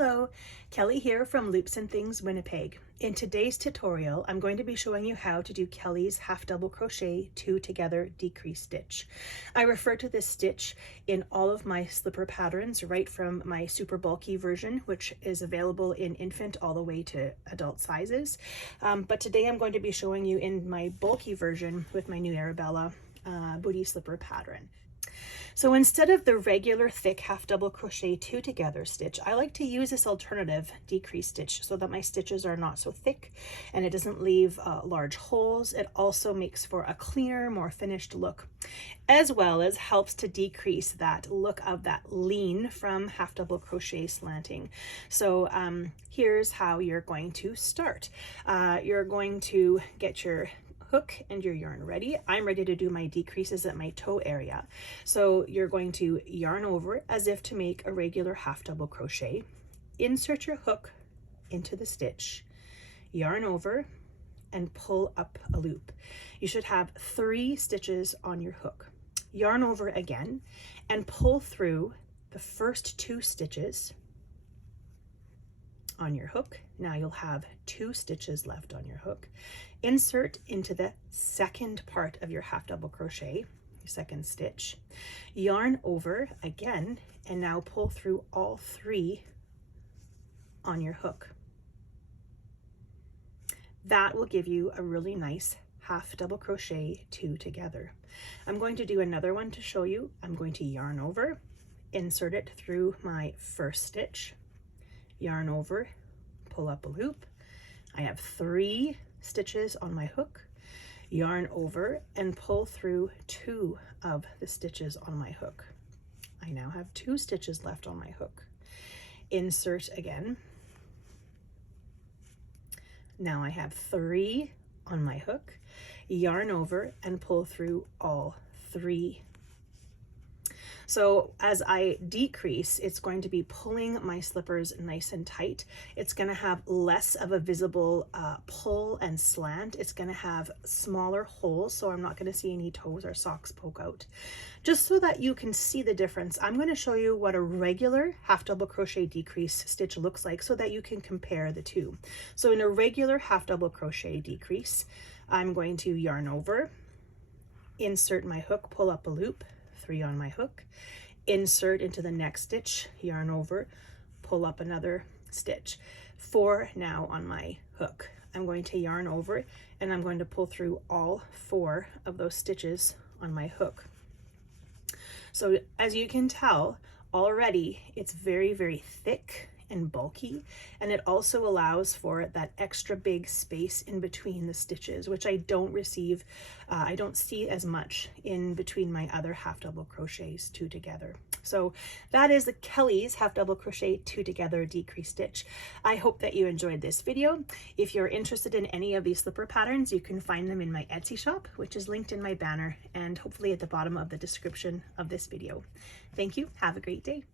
Hello, Kelly here from Loops and Things Winnipeg. In today's tutorial, I'm going to be showing you how to do Kelly's half double crochet 2 together decrease stitch. I refer to this stitch in all of my slipper patterns, right from my super bulky version, which is available in infant all the way to adult sizes. But today I'm going to be showing you in my bulky version with my new Arabella booty slipper pattern. So instead of the regular thick half double crochet 2 together stitch, I like to use this alternative decrease stitch so that my stitches are not so thick and it doesn't leave large holes. It also makes for a cleaner, more finished look, as well as helps to decrease that look of that lean from half double crochet slanting. So here's how you're going to start. You're going to get your hook and your yarn ready. I'm ready to do my decreases at my toe area. So you're going to yarn over as if to make a regular half double crochet, insert your hook into the stitch, yarn over and pull up a loop. You should have 3 stitches on your hook. Yarn over again and pull through the first 2 stitches on your hook. Now you'll have 2 stitches left on your hook. Insert into the second part of your half double crochet, your second stitch, yarn over again, and now pull through all 3 on your hook. That will give you a really nice half double crochet 2 together. I'm going to do another one to show you. I'm going to yarn over, insert it through my first stitch, yarn over, pull up a loop. I have 3 stitches on my hook, yarn over and pull through 2 of the stitches on my hook. I now have 2 stitches left on my hook. Insert again. Now I have 3 on my hook, yarn over and pull through all 3. So as I decrease, it's going to be pulling my slippers nice and tight. It's going to have less of a visible pull and slant. It's going to have smaller holes, so I'm not going to see any toes or socks poke out. Just so that you can see the difference, I'm going to show you what a regular half double crochet decrease stitch looks like so that you can compare the two. So in a regular half double crochet decrease, I'm going to yarn over, insert my hook, pull up a loop, 3 on my hook, insert into the next stitch, yarn over, pull up another stitch, 4 now on my hook. I'm going to yarn over and I'm going to pull through all 4 of those stitches on my hook. So as you can tell already, it's very, very thick and bulky, and it also allows for that extra big space in between the stitches, which I don't see as much in between my other half double crochets 2 together. So that is the Kelly's half double crochet 2 together decrease stitch. I hope that you enjoyed this video. If you're interested in any of these slipper patterns, you can find them in my Etsy shop, which is linked in my banner and hopefully at the bottom of the description of this video. Thank you. Have a great day.